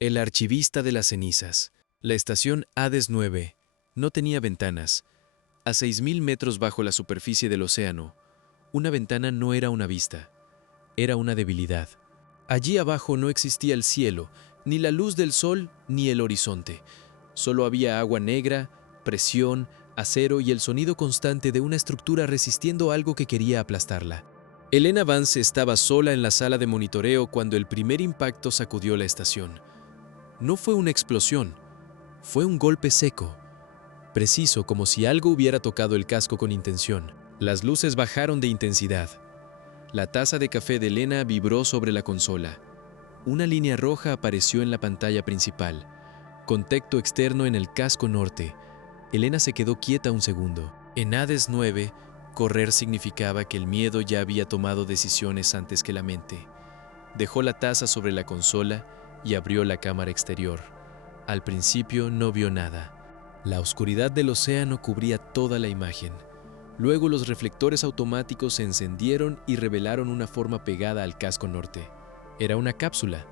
El archivista de las cenizas. La estación Hades 9 no tenía ventanas. A 6.000 metros bajo la superficie del océano, una ventana no era una vista, era una debilidad. Allí abajo no existía el cielo, ni la luz del sol, ni el horizonte. Solo había agua negra, presión, acero y el sonido constante de una estructura resistiendo algo que quería aplastarla. Elena Vance estaba sola en la sala de monitoreo cuando el primer impacto sacudió la estación. No fue una explosión, fue un golpe seco, preciso como si algo hubiera tocado el casco con intención. Las luces bajaron de intensidad. La taza de café de Elena vibró sobre la consola. Una línea roja apareció en la pantalla principal. Contacto externo en el casco norte. Elena se quedó quieta un segundo. En Hades 9, correr significaba que el miedo ya había tomado decisiones antes que la mente. Dejó la taza sobre la consola y abrió la cámara exterior. Al principio no vio nada. La oscuridad del océano cubría toda la imagen. Luego los reflectores automáticos se encendieron y revelaron una forma pegada al casco norte. Era una cápsula,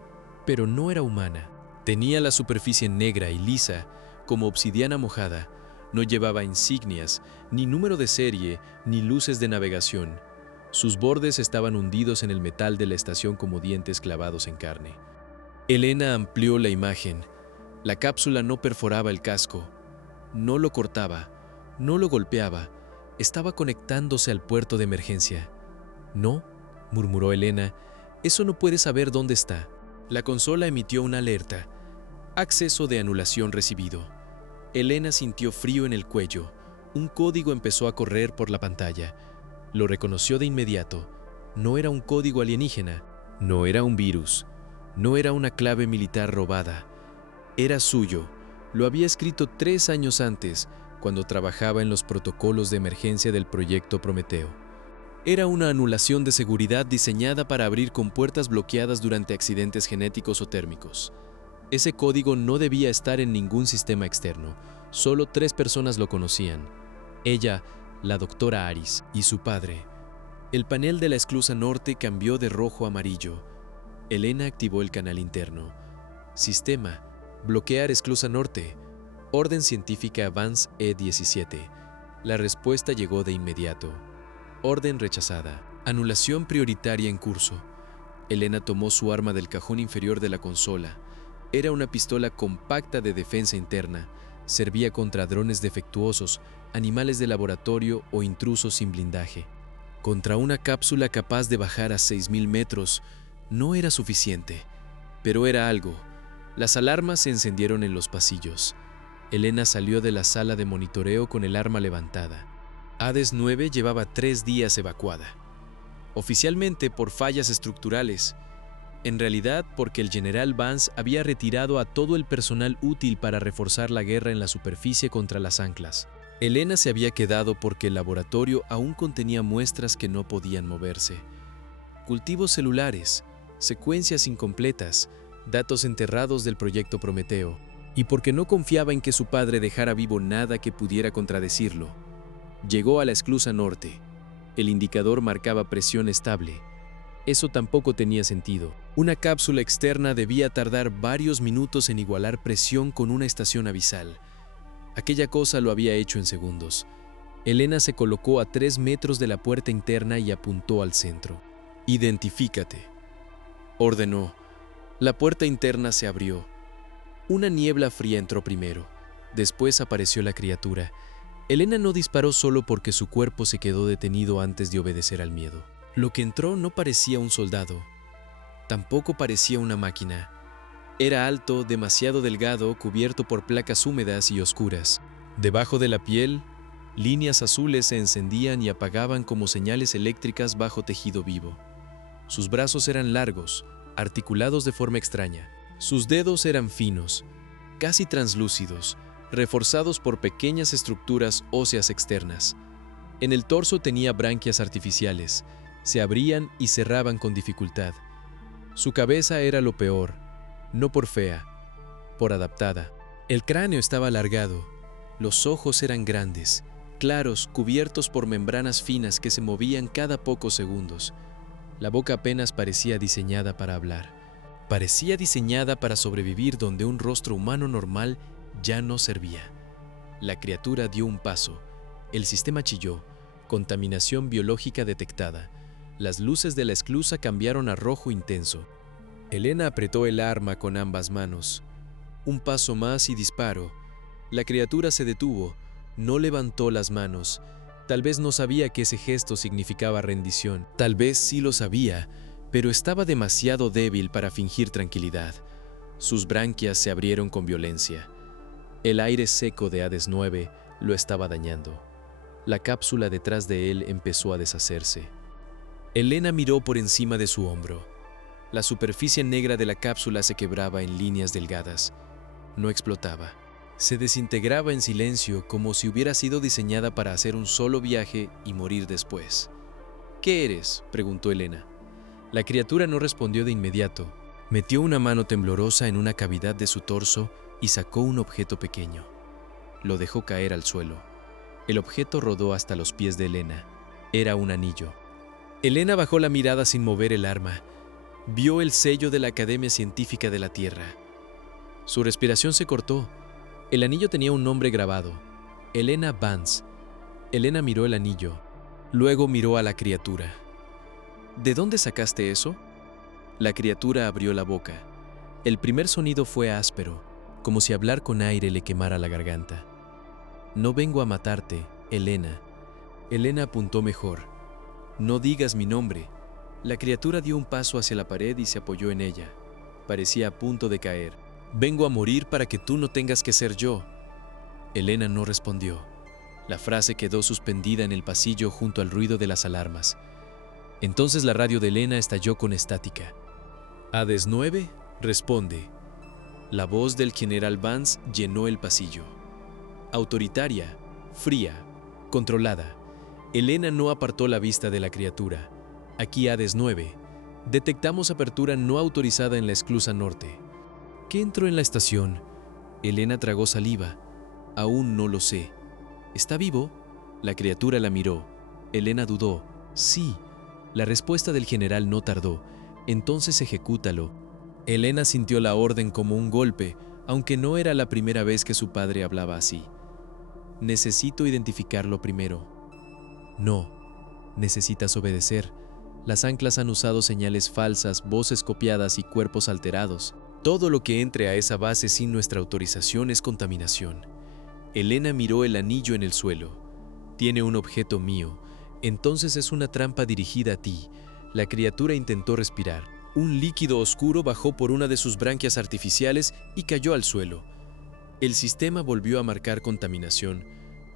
pero no era humana. Tenía la superficie negra y lisa, como obsidiana mojada. No llevaba insignias, ni número de serie, ni luces de navegación. Sus bordes estaban hundidos en el metal de la estación como dientes clavados en carne. Elena amplió la imagen. La cápsula no perforaba el casco, no lo cortaba, no lo golpeaba. Estaba conectándose al puerto de emergencia. «No», murmuró Elena, «eso no puede saber dónde está». La consola emitió una alerta. Acceso de anulación recibido. Elena sintió frío en el cuello. Un código empezó a correr por la pantalla. Lo reconoció de inmediato. No era un código alienígena, no era un virus, no era una clave militar robada. Era suyo. Lo había escrito 3 años antes, cuando trabajaba en los protocolos de emergencia del proyecto Prometeo. Era una anulación de seguridad diseñada para abrir compuertas bloqueadas durante accidentes genéticos o térmicos. Ese código no debía estar en ningún sistema externo. Solo 3 personas lo conocían. Ella, la doctora Aris, y su padre. El panel de la esclusa norte cambió de rojo a amarillo. Elena activó el canal interno. Sistema: bloquear esclusa norte. Orden científica Vance E-17. La respuesta llegó de inmediato. Orden rechazada. Anulación prioritaria en curso. Elena tomó su arma del cajón inferior de la consola. Era una pistola compacta de defensa interna. Servía contra drones defectuosos, animales de laboratorio o intrusos sin blindaje. Contra una cápsula capaz de bajar a 6.000 metros, no era suficiente. Pero era algo. Las alarmas se encendieron en los pasillos. Elena salió de la sala de monitoreo con el arma levantada. Hades 9 llevaba 3 días evacuada. Oficialmente por fallas estructurales. En realidad porque el general Vance había retirado a todo el personal útil para reforzar la guerra en la superficie contra las anclas. Elena se había quedado porque el laboratorio aún contenía muestras que no podían moverse. Cultivos celulares, secuencias incompletas, datos enterrados del proyecto Prometeo. Y porque no confiaba en que su padre dejara vivo nada que pudiera contradecirlo. Llegó a la esclusa norte. El indicador marcaba presión estable. Eso tampoco tenía sentido. Una cápsula externa debía tardar varios minutos en igualar presión con una estación abisal. Aquella cosa lo había hecho en segundos. Elena se colocó a 3 metros de la puerta interna y apuntó al centro. «Identifícate», ordenó. La puerta interna se abrió. Una niebla fría entró primero. Después apareció la criatura. Elena no disparó solo porque su cuerpo se quedó detenido antes de obedecer al miedo. Lo que entró no parecía un soldado. Tampoco parecía una máquina. Era alto, demasiado delgado, cubierto por placas húmedas y oscuras. Debajo de la piel, líneas azules se encendían y apagaban como señales eléctricas bajo tejido vivo. Sus brazos eran largos, articulados de forma extraña. Sus dedos eran finos, casi translúcidos, reforzados por pequeñas estructuras óseas externas. En el torso tenía branquias artificiales, se abrían y cerraban con dificultad. Su cabeza era lo peor, no por fea, por adaptada. El cráneo estaba alargado, los ojos eran grandes, claros, cubiertos por membranas finas que se movían cada pocos segundos. La boca apenas parecía diseñada para hablar. Parecía diseñada para sobrevivir donde un rostro humano normal ya no servía. La criatura dio un paso. El sistema chilló. Contaminación biológica detectada. Las luces de la esclusa cambiaron a rojo intenso. Elena apretó el arma con ambas manos. Un paso más y disparo. La criatura se detuvo. No levantó las manos. Tal vez no sabía que ese gesto significaba rendición. Tal vez sí lo sabía, pero estaba demasiado débil para fingir tranquilidad. Sus branquias se abrieron con violencia. El aire seco de Hades 9 lo estaba dañando. La cápsula detrás de él empezó a deshacerse. Elena miró por encima de su hombro. La superficie negra de la cápsula se quebraba en líneas delgadas. No explotaba. Se desintegraba en silencio como si hubiera sido diseñada para hacer un solo viaje y morir después. ¿Qué eres?, preguntó Elena. La criatura no respondió de inmediato. Metió una mano temblorosa en una cavidad de su torso y sacó un objeto pequeño. Lo dejó caer al suelo. El objeto rodó hasta los pies de Elena. Era un anillo. Elena bajó la mirada sin mover el arma. Vio el sello de la Academia Científica de la Tierra. Su respiración se cortó. El anillo tenía un nombre grabado: Elena Vance. Elena miró el anillo. Luego miró a la criatura. ¿De dónde sacaste eso? La criatura abrió la boca. El primer sonido fue áspero, como si hablar con aire le quemara la garganta. No vengo a matarte, Elena. Elena apuntó mejor. No digas mi nombre. La criatura dio un paso hacia la pared y se apoyó en ella. Parecía a punto de caer. Vengo a morir para que tú no tengas que ser yo. Elena no respondió. La frase quedó suspendida en el pasillo junto al ruido de las alarmas. Entonces la radio de Elena estalló con estática. Hades 9, responde. La voz del general Vance llenó el pasillo. Autoritaria, fría, controlada. Elena no apartó la vista de la criatura. Aquí Hades 9. Detectamos apertura no autorizada en la esclusa norte. ¿Qué entró en la estación? Elena tragó saliva. Aún no lo sé. ¿Está vivo? La criatura la miró. Elena dudó. Sí. La respuesta del general no tardó. Entonces ejecútalo. Elena sintió la orden como un golpe, aunque no era la primera vez que su padre hablaba así. Necesito identificarlo primero. No. Necesitas obedecer. Las anclas han usado señales falsas, voces copiadas y cuerpos alterados. Todo lo que entre a esa base sin nuestra autorización es contaminación. Elena miró el anillo en el suelo. Tiene un objeto mío. Entonces es una trampa dirigida a ti. La criatura intentó respirar. Un líquido oscuro bajó por una de sus branquias artificiales y cayó al suelo. El sistema volvió a marcar contaminación,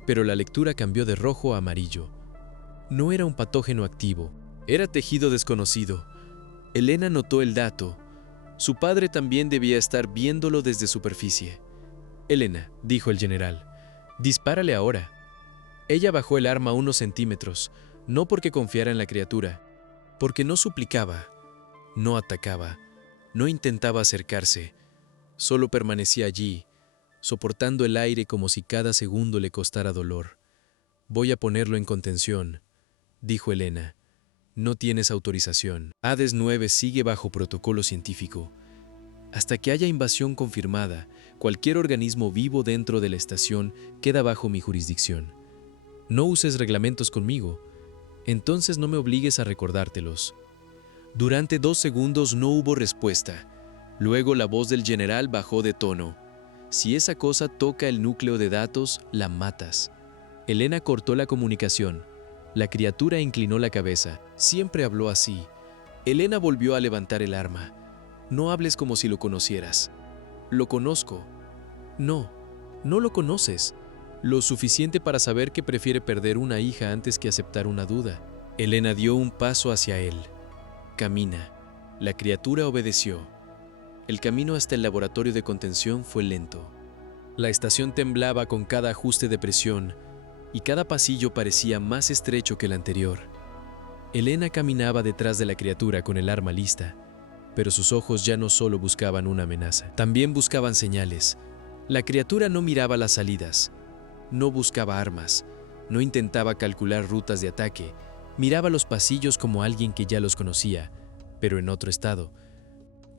pero la lectura cambió de rojo a amarillo. No era un patógeno activo, era tejido desconocido. Elena notó el dato. Su padre también debía estar viéndolo desde superficie. Elena, dijo el general, dispárale ahora. Ella bajó el arma unos centímetros, no porque confiara en la criatura, porque no suplicaba, no atacaba, no intentaba acercarse, solo permanecía allí, soportando el aire como si cada segundo le costara dolor. Voy a ponerlo en contención, dijo Elena. No tienes autorización. Hades 9 sigue bajo protocolo científico. Hasta que haya invasión confirmada, cualquier organismo vivo dentro de la estación queda bajo mi jurisdicción. No uses reglamentos conmigo, entonces no me obligues a recordártelos. Durante 2 segundos no hubo respuesta. Luego la voz del general bajó de tono. Si esa cosa toca el núcleo de datos, la matas. Elena cortó la comunicación. La criatura inclinó la cabeza. Siempre habló así. Elena volvió a levantar el arma. No hables como si lo conocieras. Lo conozco. No, no lo conoces. Lo suficiente para saber que prefiere perder una hija antes que aceptar una duda. Elena dio un paso hacia él. Camina. La criatura obedeció. El camino hasta el laboratorio de contención fue lento. La estación temblaba con cada ajuste de presión y cada pasillo parecía más estrecho que el anterior. Elena caminaba detrás de la criatura con el arma lista, pero sus ojos ya no solo buscaban una amenaza, también buscaban señales. La criatura no miraba las salidas, no buscaba armas, no intentaba calcular rutas de ataque, miraba los pasillos como alguien que ya los conocía, pero en otro estado.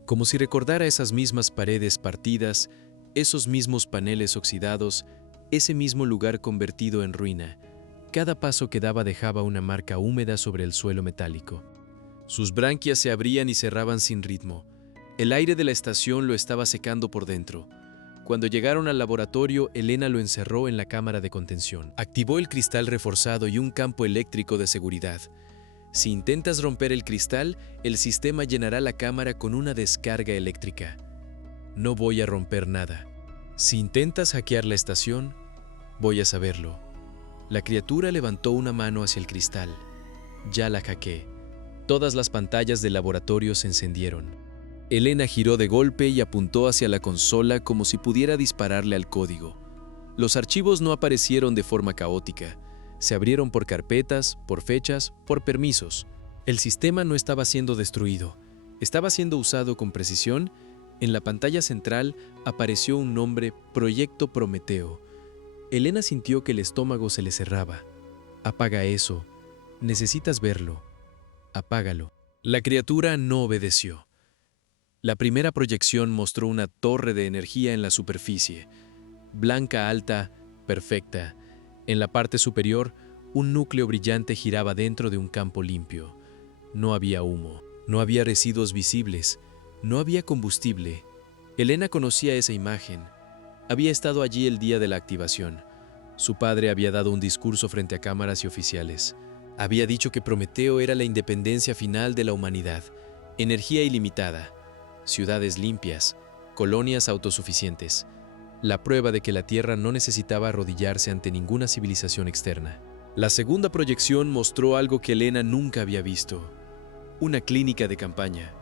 Como si recordara esas mismas paredes partidas, esos mismos paneles oxidados, ese mismo lugar convertido en ruina. Cada paso que daba dejaba una marca húmeda sobre el suelo metálico. Sus branquias se abrían y cerraban sin ritmo. El aire de la estación lo estaba secando por dentro. Cuando llegaron al laboratorio, Elena lo encerró en la cámara de contención. Activó el cristal reforzado y un campo eléctrico de seguridad. Si intentas romper el cristal, el sistema llenará la cámara con una descarga eléctrica. No voy a romper nada. Si intentas hackear la estación, voy a saberlo. La criatura levantó una mano hacia el cristal. Ya la hackeé. Todas las pantallas del laboratorio se encendieron. Elena giró de golpe y apuntó hacia la consola como si pudiera dispararle al código. Los archivos no aparecieron de forma caótica. Se abrieron por carpetas, por fechas, por permisos. El sistema no estaba siendo destruido. Estaba siendo usado con precisión. En la pantalla central apareció un nombre: Proyecto Prometeo. Elena sintió que el estómago se le cerraba. Apaga eso. Necesitas verlo. Apágalo. La criatura no obedeció. La primera proyección mostró una torre de energía en la superficie. Blanca, alta, perfecta. En la parte superior, un núcleo brillante giraba dentro de un campo limpio. No había humo, no había residuos visibles, no había combustible. Elena conocía esa imagen. Había estado allí el día de la activación. Su padre había dado un discurso frente a cámaras y oficiales. Había dicho que Prometeo era la independencia final de la humanidad, energía ilimitada, ciudades limpias, colonias autosuficientes. La prueba de que la Tierra no necesitaba arrodillarse ante ninguna civilización externa. La segunda proyección mostró algo que Elena nunca había visto: una clínica de campaña.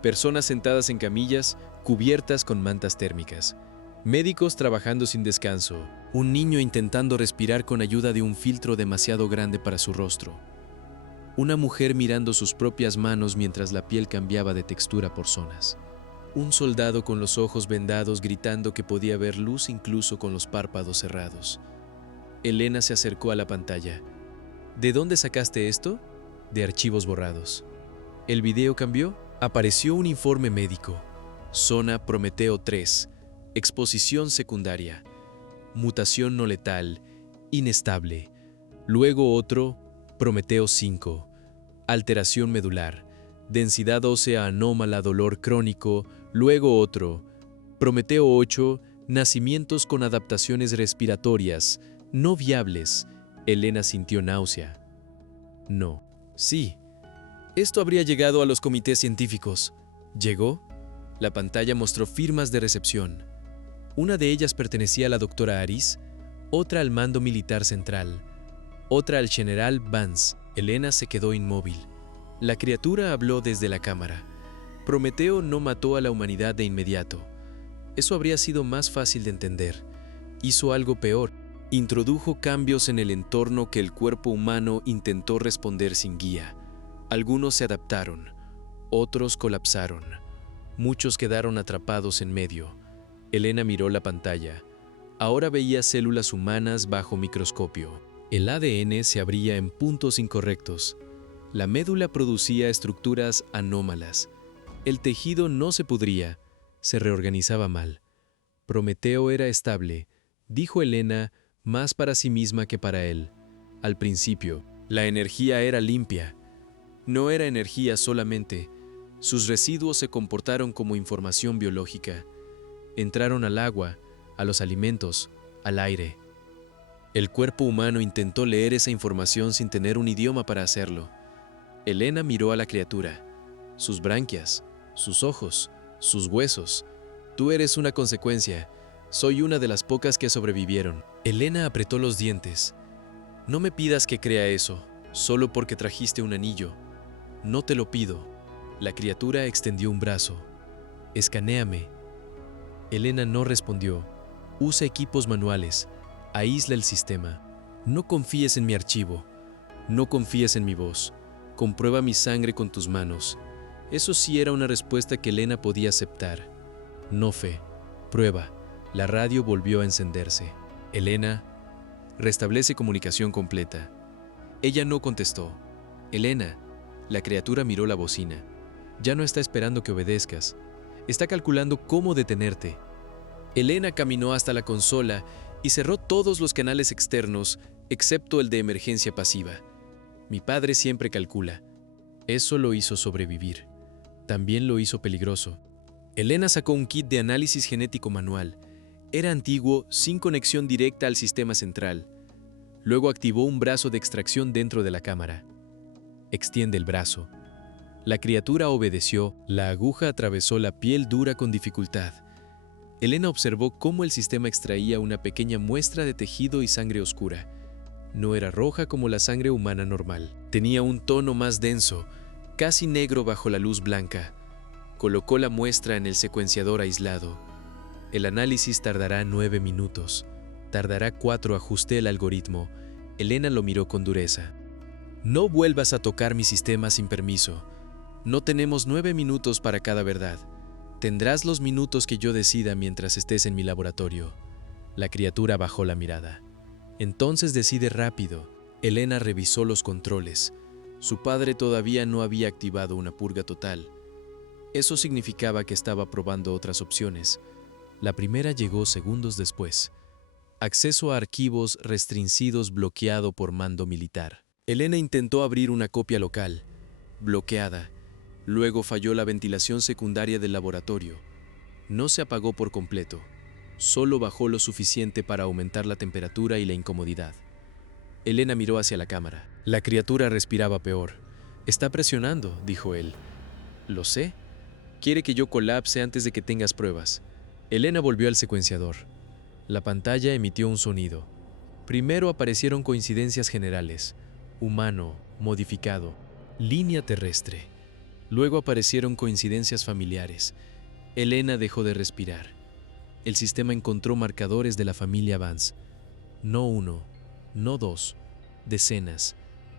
Personas sentadas en camillas, cubiertas con mantas térmicas. Médicos trabajando sin descanso. Un niño intentando respirar con ayuda de un filtro demasiado grande para su rostro. Una mujer mirando sus propias manos mientras la piel cambiaba de textura por zonas. Un soldado con los ojos vendados gritando que podía ver luz incluso con los párpados cerrados. Elena se acercó a la pantalla. ¿De dónde sacaste esto? De archivos borrados. ¿El video cambió? Apareció un informe médico. Zona Prometeo 3. Exposición secundaria. Mutación no letal. Inestable. Luego otro, Prometeo 5. Alteración medular. Densidad ósea anómala, dolor crónico. Luego otro, Prometeo 8, nacimientos con adaptaciones respiratorias, no viables. Elena sintió náusea. No. Sí. Esto habría llegado a los comités científicos. ¿Llegó? La pantalla mostró firmas de recepción. Una de ellas pertenecía a la doctora Aris, otra al Mando Militar Central, otra al general Vance. Elena se quedó inmóvil. La criatura habló desde la cámara. Prometeo no mató a la humanidad de inmediato. Eso habría sido más fácil de entender. Hizo algo peor. Introdujo cambios en el entorno que el cuerpo humano intentó responder sin guía. Algunos se adaptaron, otros colapsaron. Muchos quedaron atrapados en medio. Elena miró la pantalla. Ahora veía células humanas bajo microscopio. El ADN se abría en puntos incorrectos. La médula producía estructuras anómalas. El tejido no se pudría, se reorganizaba mal. Prometeo era estable, dijo Elena, más para sí misma que para él. Al principio, la energía era limpia. No era energía solamente. Sus residuos se comportaron como información biológica. Entraron al agua, a los alimentos, al aire. El cuerpo humano intentó leer esa información sin tener un idioma para hacerlo. Elena miró a la criatura. Sus branquias, sus ojos, sus huesos. Tú eres una consecuencia. Soy una de las pocas que sobrevivieron. Elena apretó los dientes. No me pidas que crea eso, solo porque trajiste un anillo. No te lo pido. La criatura extendió un brazo. Escanéame. Elena no respondió. Usa equipos manuales. Aísla el sistema. No confíes en mi archivo. No confíes en mi voz. Comprueba mi sangre con tus manos. Eso sí era una respuesta que Elena podía aceptar. No fe. Prueba. La radio volvió a encenderse. Elena, restablece comunicación completa. Ella no contestó. Elena, la criatura miró la bocina. Ya no está esperando que obedezcas. Está calculando cómo detenerte. Elena caminó hasta la consola y cerró todos los canales externos, excepto el de emergencia pasiva. Mi padre siempre calcula. Eso lo hizo sobrevivir. También lo hizo peligroso. Elena sacó un kit de análisis genético manual. Era antiguo, sin conexión directa al sistema central. Luego activó un brazo de extracción dentro de la cámara. Extiende el brazo. La criatura obedeció, la aguja atravesó la piel dura con dificultad. Elena observó cómo el sistema extraía una pequeña muestra de tejido y sangre oscura. No era roja como la sangre humana normal. Tenía un tono más denso, casi negro bajo la luz blanca. Colocó la muestra en el secuenciador aislado. El análisis tardará 9 minutos. Tardará 4, ajusté el algoritmo. Elena lo miró con dureza. No vuelvas a tocar mi sistema sin permiso. No tenemos 9 minutos para cada verdad. Tendrás los minutos que yo decida mientras estés en mi laboratorio. La criatura bajó la mirada. Entonces decide rápido. Elena revisó los controles. Su padre todavía no había activado una purga total. Eso significaba que estaba probando otras opciones. La primera llegó segundos después. Acceso a archivos restringidos bloqueado por mando militar. Elena intentó abrir una copia local. Bloqueada. Luego falló la ventilación secundaria del laboratorio. No se apagó por completo. Solo bajó lo suficiente para aumentar la temperatura y la incomodidad. Elena miró hacia la cámara. La criatura respiraba peor. «Está presionando», dijo él. «Lo sé. Quiere que yo colapse antes de que tengas pruebas». Elena volvió al secuenciador. La pantalla emitió un sonido. Primero aparecieron coincidencias generales. Humano, modificado, línea terrestre. Luego aparecieron coincidencias familiares. Elena dejó de respirar. El sistema encontró marcadores de la familia Vance. No uno, no dos, decenas.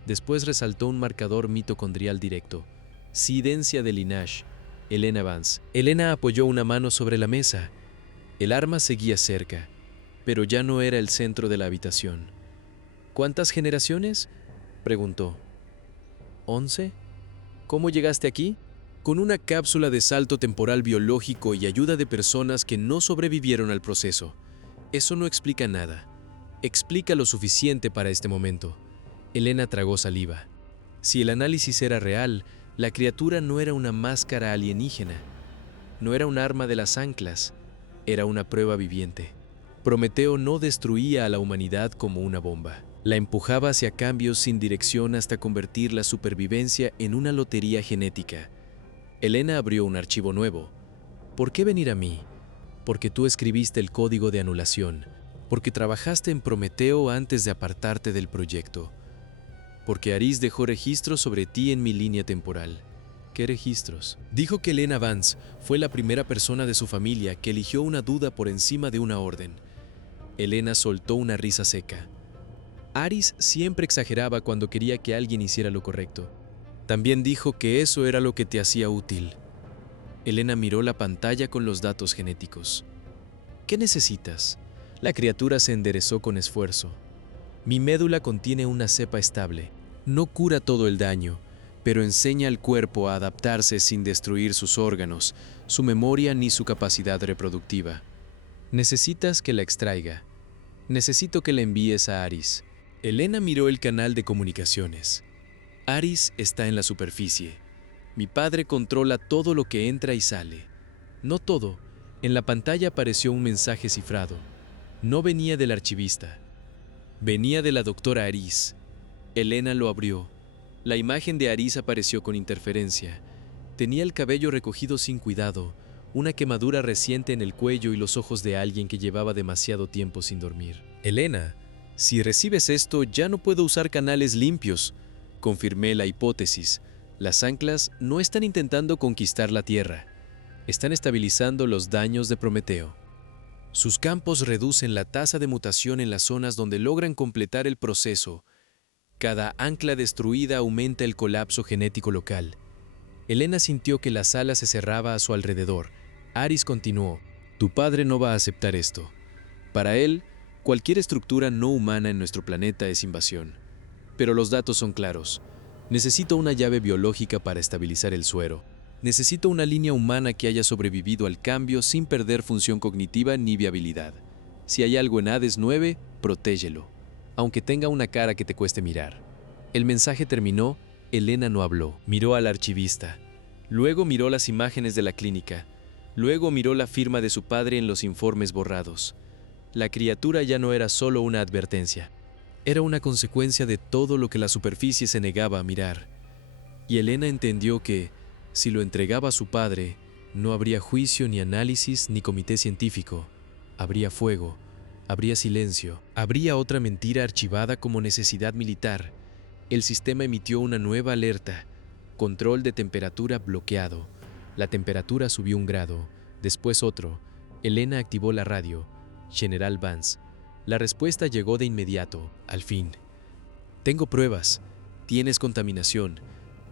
Después resaltó un marcador mitocondrial directo. Cidencia de Linash. Elena Vance. Elena apoyó una mano sobre la mesa. El arma seguía cerca, pero ya no era el centro de la habitación. «¿Cuántas generaciones?», preguntó. «¿11? ¿Cómo llegaste aquí?» «Con una cápsula de salto temporal biológico y ayuda de personas que no sobrevivieron al proceso. Eso no explica nada. Explica lo suficiente para este momento». Elena tragó saliva. Si el análisis era real, la criatura no era una máscara alienígena. No era un arma de las anclas. Era una prueba viviente. Prometeo no destruía a la humanidad como una bomba. La empujaba hacia cambios sin dirección hasta convertir la supervivencia en una lotería genética. Elena abrió un archivo nuevo. «¿Por qué venir a mí? Porque tú escribiste el código de anulación. Porque trabajaste en Prometeo antes de apartarte del proyecto. Porque Aris dejó registros sobre ti en mi línea temporal». «¿Qué registros?». Dijo que Elena Vance fue la primera persona de su familia que eligió una duda por encima de una orden. Elena soltó una risa seca. Aris siempre exageraba cuando quería que alguien hiciera lo correcto. También dijo que eso era lo que te hacía útil. Elena miró la pantalla con los datos genéticos. «¿Qué necesitas?». La criatura se enderezó con esfuerzo. «Mi médula contiene una cepa estable. No cura todo el daño, pero enseña al cuerpo a adaptarse sin destruir sus órganos, su memoria ni su capacidad reproductiva. Necesitas que la extraiga. Necesito que la envíes a Aris». Elena miró el canal de comunicaciones. «Aris está en la superficie. Mi padre controla todo lo que entra y sale». No todo. En la pantalla apareció un mensaje cifrado. No venía del archivista. Venía de la doctora Aris. Elena lo abrió. La imagen de Aris apareció con interferencia. Tenía el cabello recogido sin cuidado, una quemadura reciente en el cuello y los ojos de alguien que llevaba demasiado tiempo sin dormir. «Elena, si recibes esto, ya no puedo usar canales limpios». Confirmé la hipótesis. Las anclas no están intentando conquistar la Tierra. Están estabilizando los daños de Prometeo. Sus campos reducen la tasa de mutación en las zonas donde logran completar el proceso. Cada ancla destruida aumenta el colapso genético local. Elena sintió que la sala se cerraba a su alrededor. Aris continuó. «Tu padre no va a aceptar esto. Para él, cualquier estructura no humana en nuestro planeta es invasión. Pero los datos son claros. Necesito una llave biológica para estabilizar el suero. Necesito una línea humana que haya sobrevivido al cambio sin perder función cognitiva ni viabilidad. Si hay algo en Hades 9, protégelo, aunque tenga una cara que te cueste mirar. El mensaje terminó, Elena no habló. Miró al archivista. Luego miró las imágenes de la clínica. Luego miró la firma de su padre en los informes borrados. La criatura ya no era solo una advertencia. Era una consecuencia de todo lo que la superficie se negaba a mirar. Y Elena entendió que, si lo entregaba a su padre, no habría juicio ni análisis ni comité científico. Habría fuego, habría silencio, habría otra mentira archivada como necesidad militar. El sistema emitió una nueva alerta. Control de temperatura bloqueado. La temperatura subió 1 grado, después otro. Elena activó la radio. General Vance. La respuesta llegó de inmediato, al fin. Tengo pruebas. Tienes contaminación.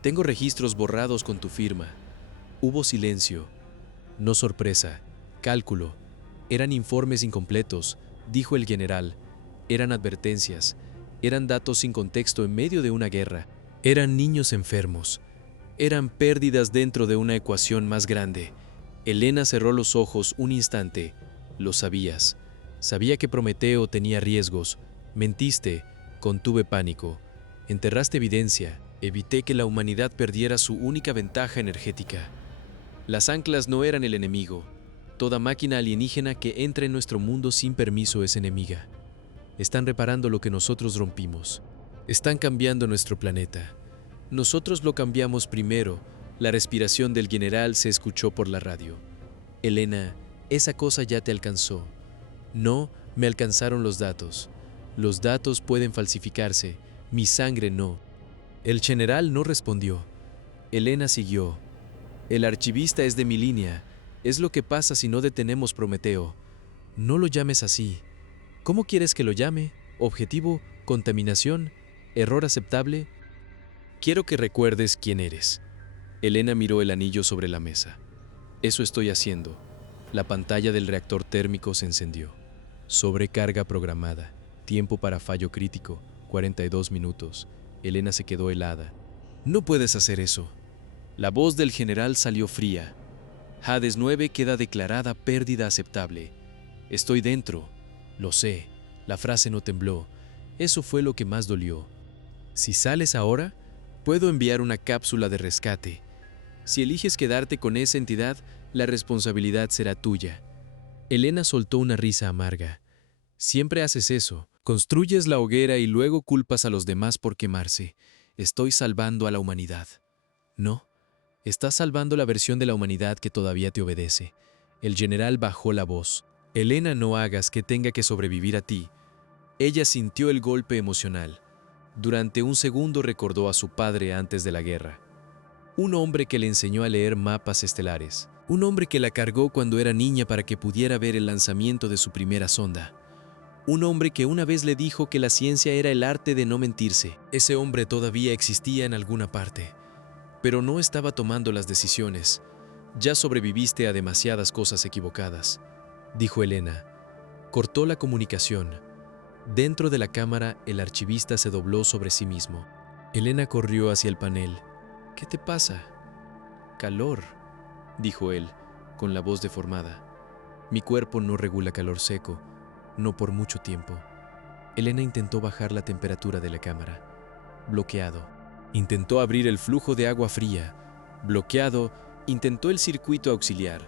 Tengo registros borrados con tu firma. Hubo silencio. No sorpresa. Cálculo. Eran informes incompletos, dijo el general. Eran advertencias. Eran datos sin contexto en medio de una guerra. Eran niños enfermos. Eran pérdidas dentro de una ecuación más grande. Elena cerró los ojos un instante. Lo sabías. Sabía que Prometeo tenía riesgos. Mentiste. Contuve pánico. Enterraste evidencia. Evité que la humanidad perdiera su única ventaja energética. Las anclas no eran el enemigo. Toda máquina alienígena que entra en nuestro mundo sin permiso es enemiga. Están reparando lo que nosotros rompimos. Están cambiando nuestro planeta. Nosotros lo cambiamos primero. La respiración del general se escuchó por la radio. Elena, esa cosa ya te alcanzó. No, me alcanzaron los datos. Los datos pueden falsificarse. Mi sangre no. El general no respondió. Elena siguió. El archivista es de mi línea. Es lo que pasa si no detenemos Prometeo. No lo llames así. ¿Cómo quieres que lo llame? ¿Objetivo? ¿Contaminación? ¿Error aceptable? Quiero que recuerdes quién eres. Elena miró el anillo sobre la mesa. Eso estoy haciendo. La pantalla del reactor térmico se encendió. Sobrecarga programada. Tiempo para fallo crítico. 42 minutos. Elena se quedó helada. No puedes hacer eso. La voz del general salió fría. Hades 9 queda declarada pérdida aceptable. Estoy dentro. Lo sé. La frase no tembló. Eso fue lo que más dolió. Si sales ahora, puedo enviar una cápsula de rescate. Si eliges quedarte con esa entidad, la responsabilidad será tuya. Elena soltó una risa amarga. Siempre haces eso. Construyes la hoguera y luego culpas a los demás por quemarse. Estoy salvando a la humanidad. No, estás salvando la versión de la humanidad que todavía te obedece. El general bajó la voz. Elena, no hagas que tenga que sobrevivir a ti. Ella sintió el golpe emocional. Durante un segundo recordó a su padre antes de la guerra. Un hombre que le enseñó a leer mapas estelares. Un hombre que la cargó cuando era niña para que pudiera ver el lanzamiento de su primera sonda. Un hombre que una vez le dijo que la ciencia era el arte de no mentirse. Ese hombre todavía existía en alguna parte, pero no estaba tomando las decisiones. Ya sobreviviste a demasiadas cosas equivocadas, dijo Elena. Cortó la comunicación. Dentro de la cámara, el archivista se dobló sobre sí mismo. Elena corrió hacia el panel. ¿Qué te pasa? Calor, dijo él, con la voz deformada. Mi cuerpo no regula calor seco. No por mucho tiempo. Elena intentó bajar la temperatura de la cámara. Bloqueado. Intentó abrir el flujo de agua fría. Bloqueado. Intentó el circuito auxiliar.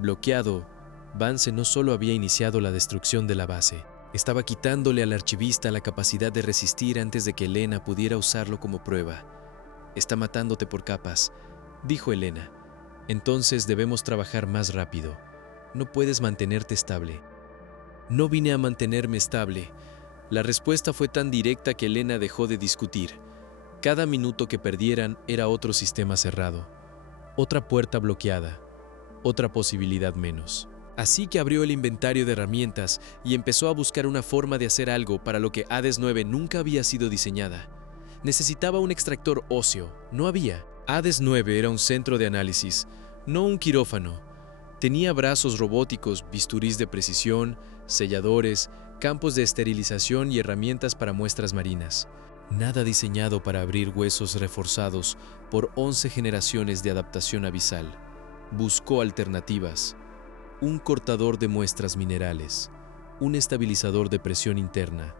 Bloqueado. Vance no solo había iniciado la destrucción de la base, estaba quitándole al archivista la capacidad de resistir antes de que Elena pudiera usarlo como prueba. Está matándote por capas, dijo Elena. Entonces debemos trabajar más rápido. No puedes mantenerte estable. No vine a mantenerme estable. La respuesta fue tan directa que Elena dejó de discutir. Cada minuto que perdieran era otro sistema cerrado, otra puerta bloqueada, otra posibilidad menos. Así que abrió el inventario de herramientas y empezó a buscar una forma de hacer algo para lo que Hades 9 nunca había sido diseñada. Necesitaba un extractor óseo. No había. Hades 9 era un centro de análisis, no un quirófano. Tenía brazos robóticos, bisturís de precisión, selladores, campos de esterilización y herramientas para muestras marinas. Nada diseñado para abrir huesos reforzados por 11 generaciones de adaptación abisal. Buscó alternativas: un cortador de muestras minerales, un estabilizador de presión interna,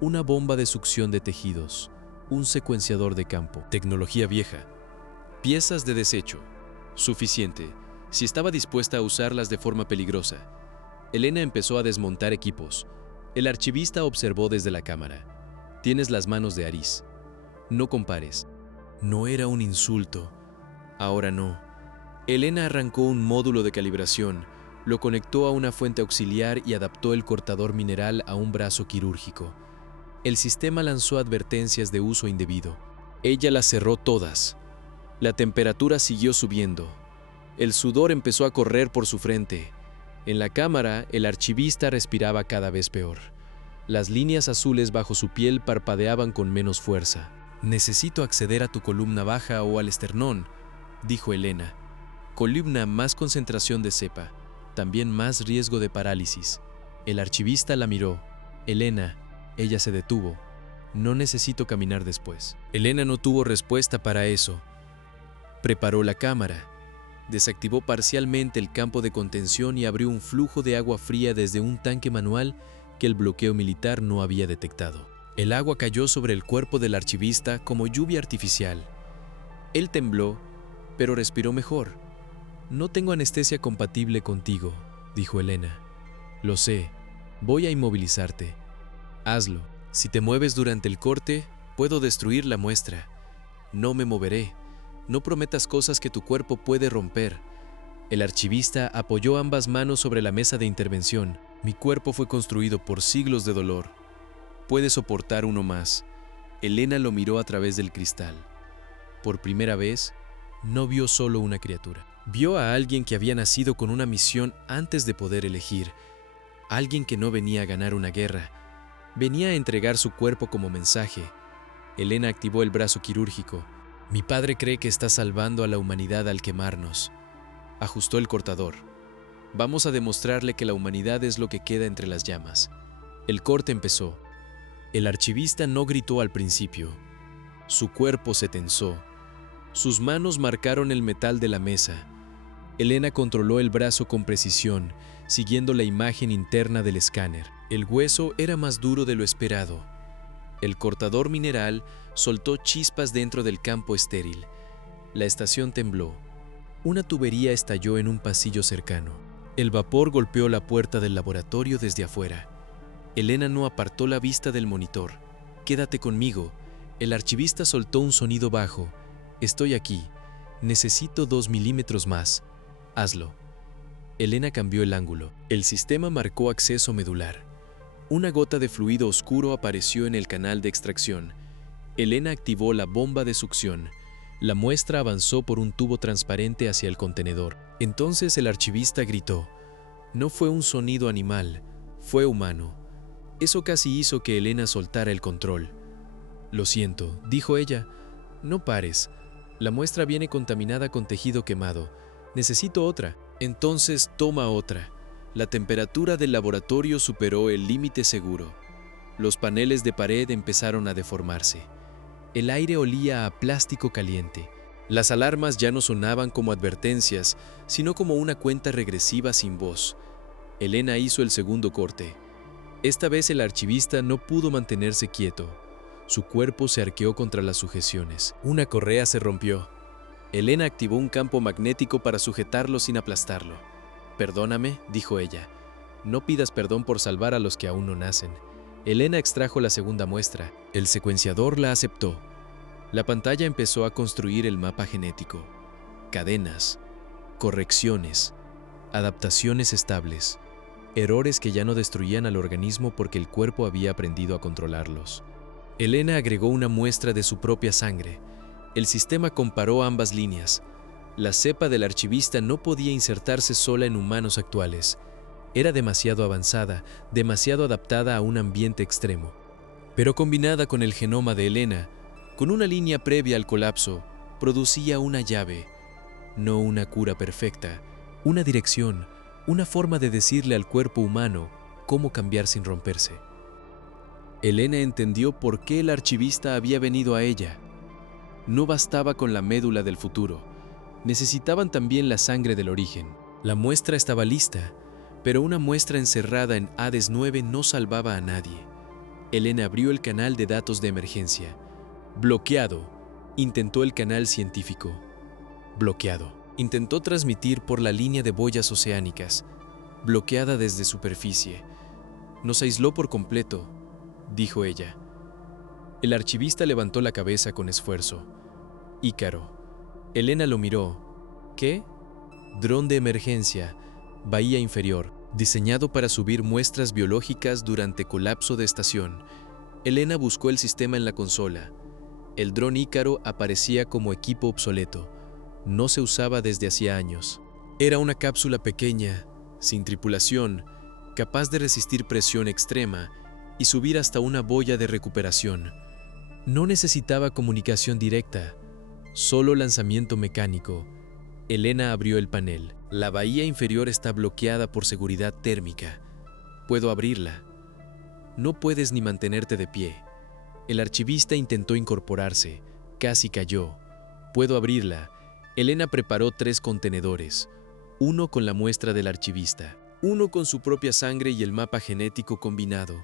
una bomba de succión de tejidos, un secuenciador de campo. Tecnología vieja. Piezas de desecho. Suficiente, si estaba dispuesta a usarlas de forma peligrosa. Elena empezó a desmontar equipos. El archivista observó desde la cámara. Tienes las manos de Aris. No compares. No era un insulto. Ahora no. Elena arrancó un módulo de calibración, lo conectó a una fuente auxiliar y adaptó el cortador mineral a un brazo quirúrgico. El sistema lanzó advertencias de uso indebido. Ella las cerró todas. La temperatura siguió subiendo. El sudor empezó a correr por su frente. En la cámara, el archivista respiraba cada vez peor. Las líneas azules bajo su piel parpadeaban con menos fuerza. «Necesito acceder a tu columna baja o al esternón», dijo Elena. «Columna, más concentración de cepa, también más riesgo de parálisis». El archivista la miró. «Elena». Ella se detuvo. «No necesito caminar después». Elena no tuvo respuesta para eso. Preparó la cámara. Desactivó parcialmente el campo de contención y abrió un flujo de agua fría desde un tanque manual que el bloqueo militar no había detectado. El agua cayó sobre el cuerpo del archivista como lluvia artificial. Él tembló, pero respiró mejor. «No tengo anestesia compatible contigo», dijo Elena. «Lo sé. Voy a inmovilizarte. Hazlo. Si te mueves durante el corte, puedo destruir la muestra. No me moveré. No prometas cosas que tu cuerpo puede romper». El archivista apoyó ambas manos sobre la mesa de intervención. «Mi cuerpo fue construido por siglos de dolor. Puede soportar uno más». Elena lo miró a través del cristal. Por primera vez, no vio solo una criatura. Vio a alguien que había nacido con una misión antes de poder elegir. Alguien que no venía a ganar una guerra. Venía a entregar su cuerpo como mensaje. Elena activó el brazo quirúrgico. «Mi padre cree que está salvando a la humanidad al quemarnos». Ajustó el cortador. «Vamos a demostrarle que la humanidad es lo que queda entre las llamas». El corte empezó. El archivista no gritó al principio. Su cuerpo se tensó. Sus manos marcaron el metal de la mesa. Elena controló el brazo con precisión, siguiendo la imagen interna del escáner. El hueso era más duro de lo esperado. El cortador mineral soltó chispas dentro del campo estéril. La estación tembló. Una tubería estalló en un pasillo cercano. El vapor golpeó la puerta del laboratorio desde afuera. Elena no apartó la vista del monitor. «Quédate conmigo». El archivista soltó un sonido bajo. «Estoy aquí. Necesito 2 milímetros más. Hazlo». Elena cambió el ángulo. El sistema marcó acceso medular. Una gota de fluido oscuro apareció en el canal de extracción. Elena activó la bomba de succión. La muestra avanzó por un tubo transparente hacia el contenedor. Entonces el archivista gritó. No fue un sonido animal, fue humano. Eso casi hizo que Elena soltara el control. «Lo siento», dijo ella. «No pares. La muestra viene contaminada con tejido quemado. Necesito otra». «Entonces toma otra». La temperatura del laboratorio superó el límite seguro. Los paneles de pared empezaron a deformarse. El aire olía a plástico caliente. Las alarmas ya no sonaban como advertencias, sino como una cuenta regresiva sin voz. Elena hizo el segundo corte. Esta vez el archivista no pudo mantenerse quieto. Su cuerpo se arqueó contra las sujeciones. Una correa se rompió. Elena activó un campo magnético para sujetarlo sin aplastarlo. «Perdóname», dijo ella. «No pidas perdón por salvar a los que aún no nacen». Elena extrajo la segunda muestra. El secuenciador la aceptó. La pantalla empezó a construir el mapa genético. Cadenas, correcciones, adaptaciones estables, errores que ya no destruían al organismo porque el cuerpo había aprendido a controlarlos. Elena agregó una muestra de su propia sangre. El sistema comparó ambas líneas. La cepa del archivista no podía insertarse sola en humanos actuales. Era demasiado avanzada, demasiado adaptada a un ambiente extremo. Pero combinada con el genoma de Elena, con una línea previa al colapso, producía una llave, no una cura perfecta, una dirección, una forma de decirle al cuerpo humano cómo cambiar sin romperse. Elena entendió por qué el archivista había venido a ella. No bastaba con la médula del futuro, necesitaban también la sangre del origen. La muestra estaba lista, pero una muestra encerrada en Hades 9 no salvaba a nadie. Elena abrió el canal de datos de emergencia. Bloqueado. Intentó el canal científico. Bloqueado. Intentó transmitir por la línea de boyas oceánicas. Bloqueada desde superficie. Nos aisló por completo, dijo ella. El archivista levantó la cabeza con esfuerzo. Ícaro. Elena lo miró. ¿Qué? Dron de emergencia, bahía inferior, diseñado para subir muestras biológicas durante colapso de estación. Elena buscó el sistema en la consola. El dron Ícaro aparecía como equipo obsoleto. No se usaba desde hacía años. Era una cápsula pequeña, sin tripulación, capaz de resistir presión extrema y subir hasta una boya de recuperación. No necesitaba comunicación directa, solo lanzamiento mecánico. Elena abrió el panel. La bahía inferior está bloqueada por seguridad térmica. Puedo abrirla. No puedes ni mantenerte de pie. El archivista intentó incorporarse. Casi cayó. Puedo abrirla. Elena preparó 3 contenedores. Uno con la muestra del archivista. Uno con su propia sangre y el mapa genético combinado.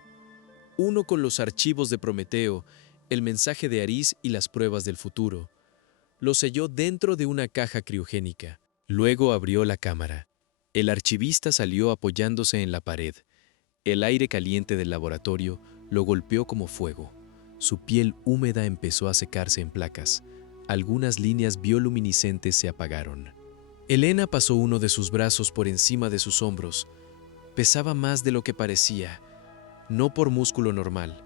Uno con los archivos de Prometeo, el mensaje de Aris y las pruebas del futuro. Lo selló dentro de una caja criogénica. Luego abrió la cámara. El archivista salió apoyándose en la pared. El aire caliente del laboratorio lo golpeó como fuego. Su piel húmeda empezó a secarse en placas. Algunas líneas bioluminiscentes se apagaron. Elena pasó uno de sus brazos por encima de sus hombros. Pesaba más de lo que parecía, no por músculo normal.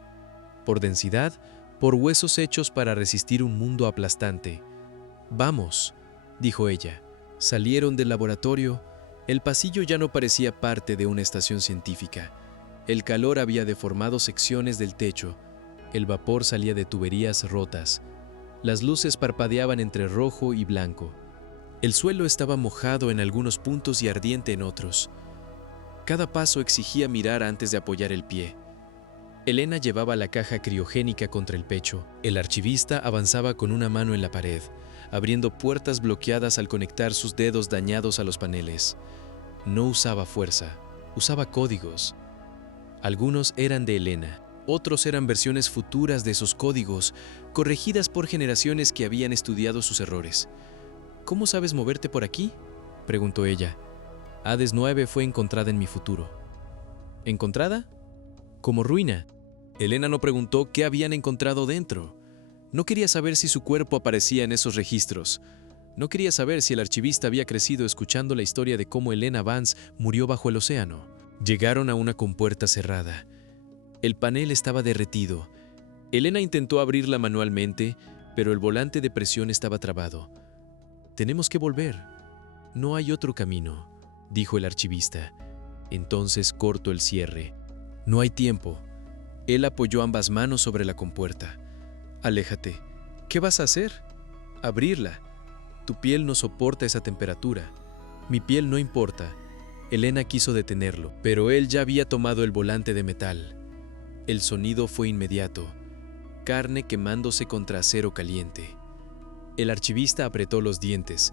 Por densidad, por huesos hechos para resistir un mundo aplastante. «Vamos», dijo ella. Salieron del laboratorio. El pasillo ya no parecía parte de una estación científica. El calor había deformado secciones del techo. El vapor salía de tuberías rotas. Las luces parpadeaban entre rojo y blanco. El suelo estaba mojado en algunos puntos y ardiente en otros. Cada paso exigía mirar antes de apoyar el pie. Elena llevaba la caja criogénica contra el pecho. El archivista avanzaba con una mano en la pared, abriendo puertas bloqueadas al conectar sus dedos dañados a los paneles. No usaba fuerza, usaba códigos. Algunos eran de Elena, otros eran versiones futuras de esos códigos, corregidas por generaciones que habían estudiado sus errores. «¿Cómo sabes moverte por aquí?», preguntó ella. «Hades 9 fue encontrada en mi futuro». «¿Encontrada?». «Como ruina». Elena no preguntó qué habían encontrado dentro. No quería saber si su cuerpo aparecía en esos registros. No quería saber si el archivista había crecido escuchando la historia de cómo Elena Vance murió bajo el océano. Llegaron a una compuerta cerrada. El panel estaba derretido. Elena intentó abrirla manualmente, pero el volante de presión estaba trabado. «Tenemos que volver. No hay otro camino», dijo el archivista. Entonces cortó el cierre. «No hay tiempo». Él apoyó ambas manos sobre la compuerta. «Aléjate. ¿Qué vas a hacer?». «Abrirla. Tu piel no soporta esa temperatura». «Mi piel no importa». Elena quiso detenerlo, pero él ya había tomado el volante de metal. El sonido fue inmediato. Carne quemándose contra acero caliente. El archivista apretó los dientes.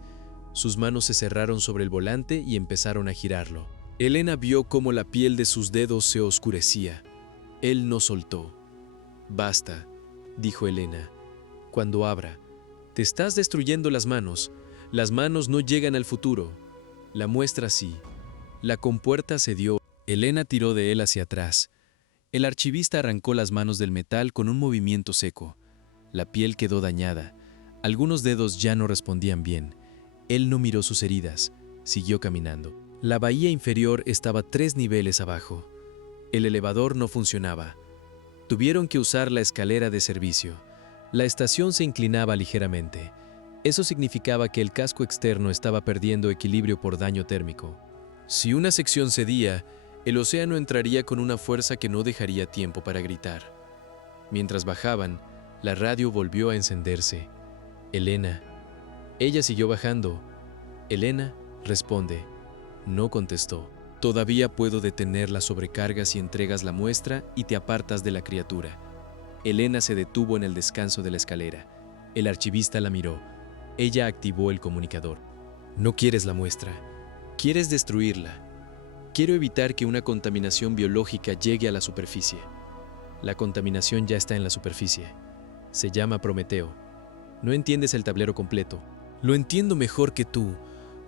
Sus manos se cerraron sobre el volante y empezaron a girarlo. Elena vio cómo la piel de sus dedos se oscurecía. Él no soltó. «Basta», dijo Elena. «Cuando abra. Te estás destruyendo las manos. Las manos no llegan al futuro. La muestra sí». La compuerta cedió. Elena tiró de él hacia atrás. El archivista arrancó las manos del metal con un movimiento seco. La piel quedó dañada. Algunos dedos ya no respondían bien. Él no miró sus heridas. Siguió caminando. La bahía inferior estaba 3 niveles abajo. El elevador no funcionaba. Tuvieron que usar la escalera de servicio. La estación se inclinaba ligeramente. Eso significaba que el casco externo estaba perdiendo equilibrio por daño térmico. Si una sección cedía, el océano entraría con una fuerza que no dejaría tiempo para gritar. Mientras bajaban, la radio volvió a encenderse. «Elena». Ella siguió bajando. «Elena», responde. No contestó. Todavía puedo detener la sobrecarga si entregas la muestra y te apartas de la criatura. Elena se detuvo en el descanso de la escalera. El archivista la miró. Ella activó el comunicador. No quieres la muestra. Quieres destruirla. Quiero evitar que una contaminación biológica llegue a la superficie. La contaminación ya está en la superficie. Se llama Prometeo. No entiendes el tablero completo. Lo entiendo mejor que tú.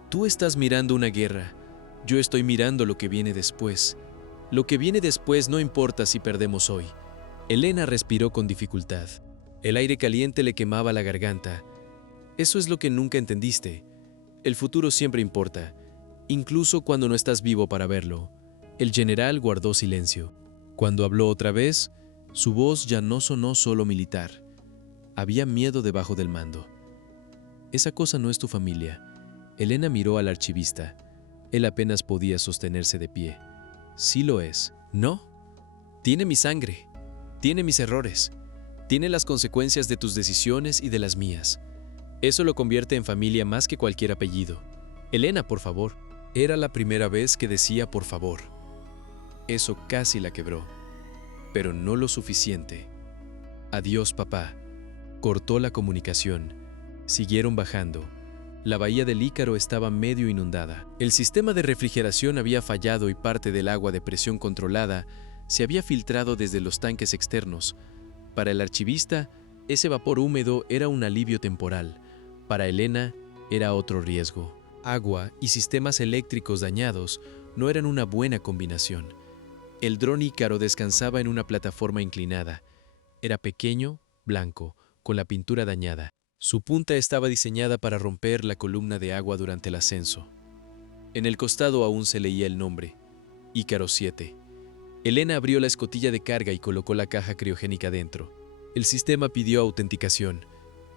Tú estás mirando una guerra. Yo estoy mirando lo que viene después. Lo que viene después no importa si perdemos hoy. Elena respiró con dificultad. El aire caliente le quemaba la garganta. Eso es lo que nunca entendiste. El futuro siempre importa, incluso cuando no estás vivo para verlo. El general guardó silencio. Cuando habló otra vez, su voz ya no sonó solo militar. Había miedo debajo del mando. Esa cosa no es tu familia. Elena miró al archivista. Él apenas podía sostenerse de pie. Sí lo es. No. Tiene mi sangre. Tiene mis errores. Tiene las consecuencias de tus decisiones y de las mías. Eso lo convierte en familia más que cualquier apellido. Elena, por favor. Era la primera vez que decía por favor. Eso casi la quebró. Pero no lo suficiente. Adiós, papá. Cortó la comunicación. Siguieron bajando. La bahía del Ícaro estaba medio inundada. El sistema de refrigeración había fallado y parte del agua de presión controlada se había filtrado desde los tanques externos. Para el archivista, ese vapor húmedo era un alivio temporal. Para Elena, era otro riesgo. Agua y sistemas eléctricos dañados no eran una buena combinación. El dron Ícaro descansaba en una plataforma inclinada. Era pequeño, blanco, con la pintura dañada. Su punta estaba diseñada para romper la columna de agua durante el ascenso. En el costado aún se leía el nombre, Ícaro 7. Elena abrió la escotilla de carga y colocó la caja criogénica dentro. El sistema pidió autenticación.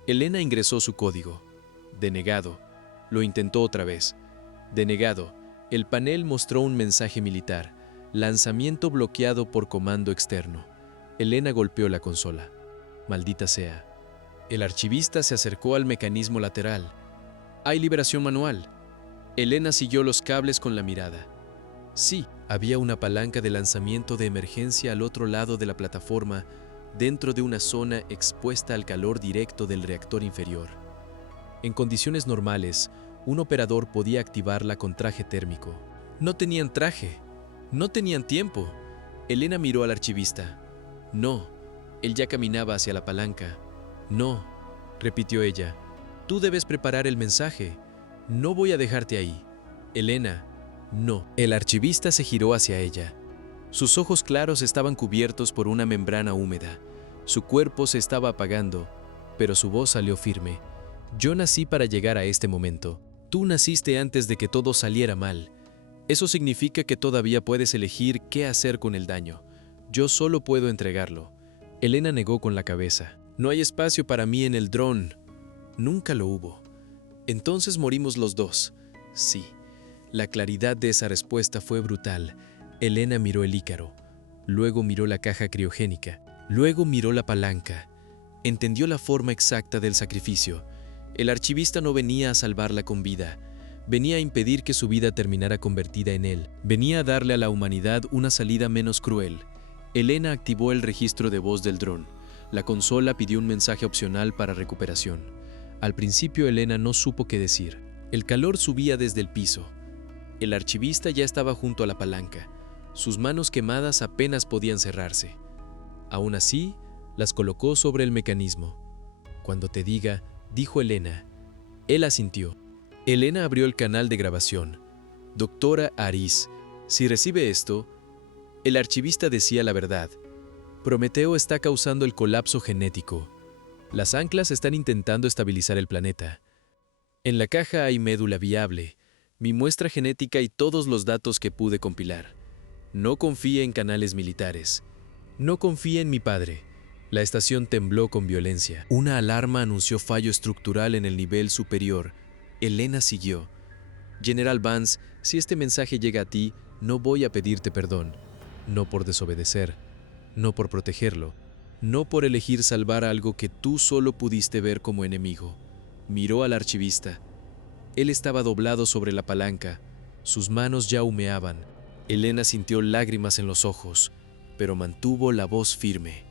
Elena ingresó su código. Denegado. Lo intentó otra vez. Denegado. El panel mostró un mensaje militar. Lanzamiento bloqueado por comando externo. Elena golpeó la consola. Maldita sea. El archivista se acercó al mecanismo lateral. Hay liberación manual. Elena siguió los cables con la mirada. Sí, había una palanca de lanzamiento de emergencia al otro lado de la plataforma, dentro de una zona expuesta al calor directo del reactor inferior. En condiciones normales, un operador podía activarla con traje térmico. No tenían traje. No tenían tiempo. Elena miró al archivista. No, él ya caminaba hacia la palanca. No, repitió ella. Tú debes preparar el mensaje. No voy a dejarte ahí. Elena, no. El archivista se giró hacia ella. Sus ojos claros estaban cubiertos por una membrana húmeda. Su cuerpo se estaba apagando, pero su voz salió firme. Yo nací para llegar a este momento. Tú naciste antes de que todo saliera mal. Eso significa que todavía puedes elegir qué hacer con el daño. Yo solo puedo entregarlo. Elena negó con la cabeza. No hay espacio para mí en el dron. Nunca lo hubo. Entonces morimos los dos. Sí. La claridad de esa respuesta fue brutal. Elena miró el Ícaro. Luego miró la caja criogénica. Luego miró la palanca. Entendió la forma exacta del sacrificio. El archivista no venía a salvarla con vida. Venía a impedir que su vida terminara convertida en él. Venía a darle a la humanidad una salida menos cruel. Elena activó el registro de voz del dron. La consola pidió un mensaje opcional para recuperación. Al principio Elena no supo qué decir. El calor subía desde el piso. El archivista ya estaba junto a la palanca. Sus manos quemadas apenas podían cerrarse. Aún así, las colocó sobre el mecanismo. Cuando te diga, dijo Elena. Él asintió. Elena abrió el canal de grabación. Doctora Aris, si recibe esto, el archivista decía la verdad. Prometeo está causando el colapso genético. Las anclas están intentando estabilizar el planeta. En la caja hay médula viable, mi muestra genética y todos los datos que pude compilar. No confíe en canales militares. No confíe en mi padre. La estación tembló con violencia. Una alarma anunció fallo estructural en el nivel superior. Elena siguió. General Vance, si este mensaje llega a ti, no voy a pedirte perdón. No por desobedecer, no por protegerlo, no por elegir salvar algo que tú solo pudiste ver como enemigo. Miró al archivista. Él estaba doblado sobre la palanca. Sus manos ya humeaban. Elena sintió lágrimas en los ojos, pero mantuvo la voz firme.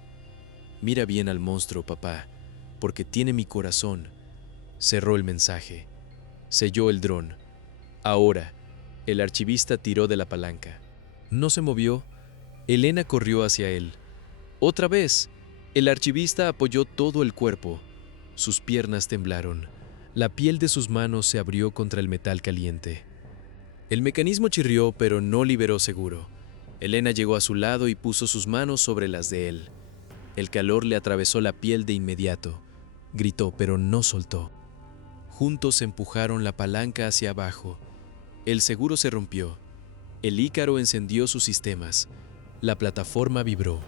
«Mira bien al monstruo, papá, porque tiene mi corazón». Cerró el mensaje. Selló el dron. Ahora, el archivista tiró de la palanca. No se movió. Elena corrió hacia él. Otra vez, el archivista apoyó todo el cuerpo. Sus piernas temblaron. La piel de sus manos se abrió contra el metal caliente. El mecanismo chirrió, pero no liberó seguro. Elena llegó a su lado y puso sus manos sobre las de él. El calor le atravesó la piel de inmediato. Gritó, pero no soltó. Juntos empujaron la palanca hacia abajo. El seguro se rompió. El Ícaro encendió sus sistemas. La plataforma vibró.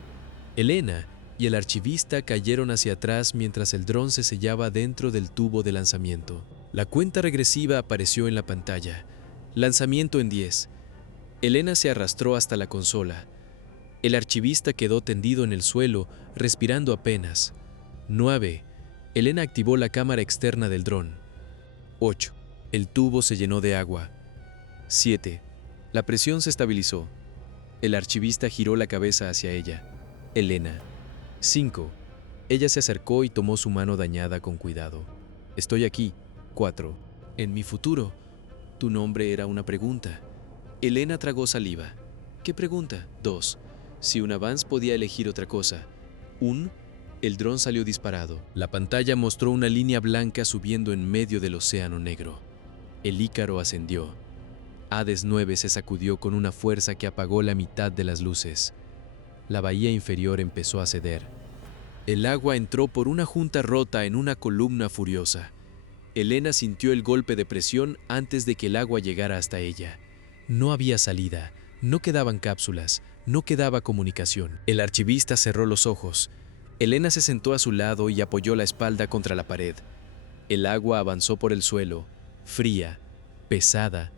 Elena y el archivista cayeron hacia atrás mientras el dron se sellaba dentro del tubo de lanzamiento. La cuenta regresiva apareció en la pantalla. Lanzamiento en 10. Elena se arrastró hasta la consola. El archivista quedó tendido en el suelo, respirando apenas. 9. Elena activó la cámara externa del dron. 8. El tubo se llenó de agua. 7. La presión se estabilizó. El archivista giró la cabeza hacia ella. Elena. 5. Ella se acercó y tomó su mano dañada con cuidado. Estoy aquí. 4. En mi futuro. Tu nombre era una pregunta. Elena tragó saliva. ¿Qué pregunta? 2. Si un Avance podía elegir otra cosa. 1. El dron salió disparado. La pantalla mostró una línea blanca subiendo en medio del océano negro. El Ícaro ascendió. Hades 9 se sacudió con una fuerza que apagó la mitad de las luces. La bahía inferior empezó a ceder. El agua entró por una junta rota en una columna furiosa. Elena sintió el golpe de presión antes de que el agua llegara hasta ella. No había salida, no quedaban cápsulas, no quedaba comunicación. El archivista cerró los ojos. Elena se sentó a su lado y apoyó la espalda contra la pared. El agua avanzó por el suelo, fría, pesada,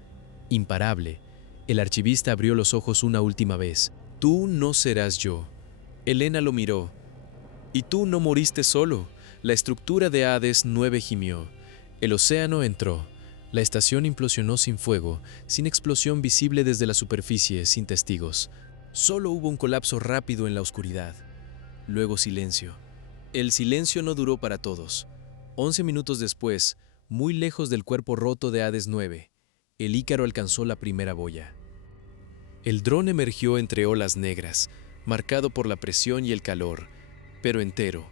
imparable. El archivista abrió los ojos una última vez. Tú no serás yo. Elena lo miró. Y tú no moriste solo. La estructura de Hades 9 gimió. El océano entró. La estación implosionó sin fuego, sin explosión visible desde la superficie, sin testigos. Solo hubo un colapso rápido en la oscuridad. Luego silencio. El silencio no duró para todos. 11 minutos después, muy lejos del cuerpo roto de Hades 9, el Ícaro alcanzó la primera boya. El dron emergió entre olas negras, marcado por la presión y el calor, pero entero.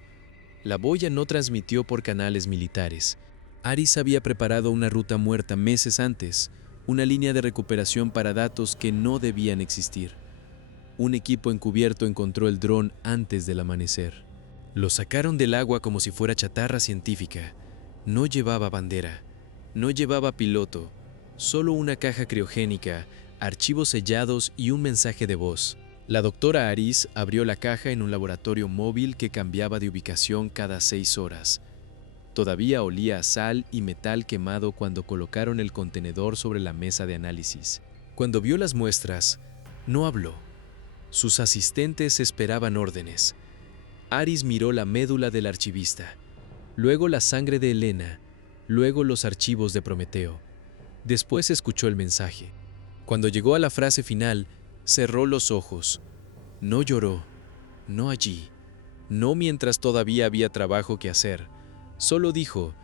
La boya no transmitió por canales militares. Aris había preparado una ruta muerta meses antes, una línea de recuperación para datos que no debían existir. Un equipo encubierto encontró el dron antes del amanecer. Lo sacaron del agua como si fuera chatarra científica. No llevaba bandera, no llevaba piloto, solo una caja criogénica, archivos sellados y un mensaje de voz. La doctora Aris abrió la caja en un laboratorio móvil que cambiaba de ubicación cada 6 horas. Todavía olía a sal y metal quemado cuando colocaron el contenedor sobre la mesa de análisis. Cuando vio las muestras, no habló. Sus asistentes esperaban órdenes. Aris miró la médula del archivista, luego la sangre de Elena, luego los archivos de Prometeo. Después escuchó el mensaje. Cuando llegó a la frase final, cerró los ojos. No lloró, no allí, no mientras todavía había trabajo que hacer. Solo dijo,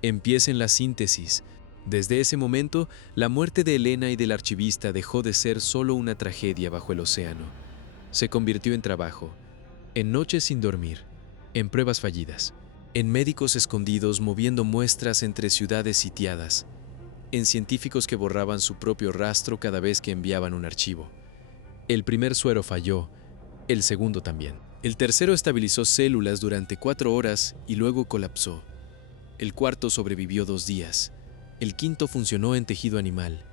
empiecen la síntesis. Desde ese momento, la muerte de Elena y del archivista dejó de ser solo una tragedia bajo el océano. Se convirtió en trabajo, en noches sin dormir, en pruebas fallidas, en médicos escondidos moviendo muestras entre ciudades sitiadas, en científicos que borraban su propio rastro cada vez que enviaban un archivo. El primer suero falló, el segundo también. El tercero estabilizó células durante 4 horas y luego colapsó. El cuarto sobrevivió 2 días. El quinto funcionó en tejido animal.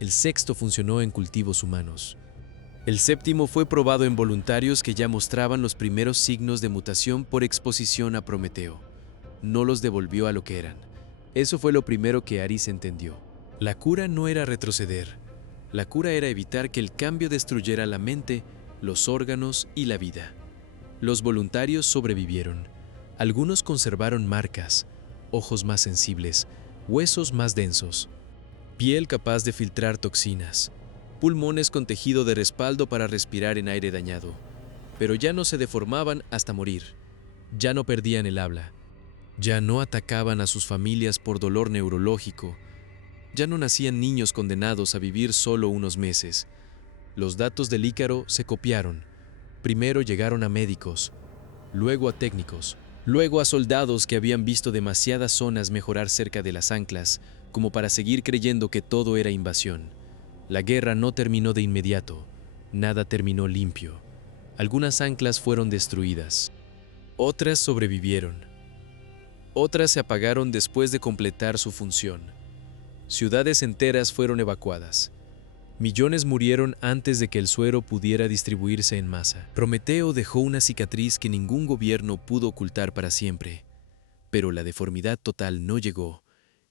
El sexto funcionó en cultivos humanos. El séptimo fue probado en voluntarios que ya mostraban los primeros signos de mutación por exposición a Prometeo. No los devolvió a lo que eran. Eso fue lo primero que Aris entendió. La cura no era retroceder. La cura era evitar que el cambio destruyera la mente, los órganos y la vida. Los voluntarios sobrevivieron. Algunos conservaron marcas, ojos más sensibles, huesos más densos, piel capaz de filtrar toxinas. pulmones con tejido de respaldo para respirar en aire dañado, pero ya no se deformaban hasta morir. Ya no perdían el habla. Ya no atacaban a sus familias por dolor neurológico. Ya no nacían niños condenados a vivir solo unos meses. Los datos del Ícaro se copiaron. Primero llegaron a médicos, luego a técnicos, luego a soldados que habían visto demasiadas zonas mejorar cerca de las anclas como para seguir creyendo que todo era invasión. La guerra no terminó de inmediato. Nada terminó limpio. Algunas anclas fueron destruidas. Otras sobrevivieron. Otras se apagaron después de completar su función. Ciudades enteras fueron evacuadas. Millones murieron antes de que el suero pudiera distribuirse en masa. Prometeo dejó una cicatriz que ningún gobierno pudo ocultar para siempre. Pero la deformidad total no llegó.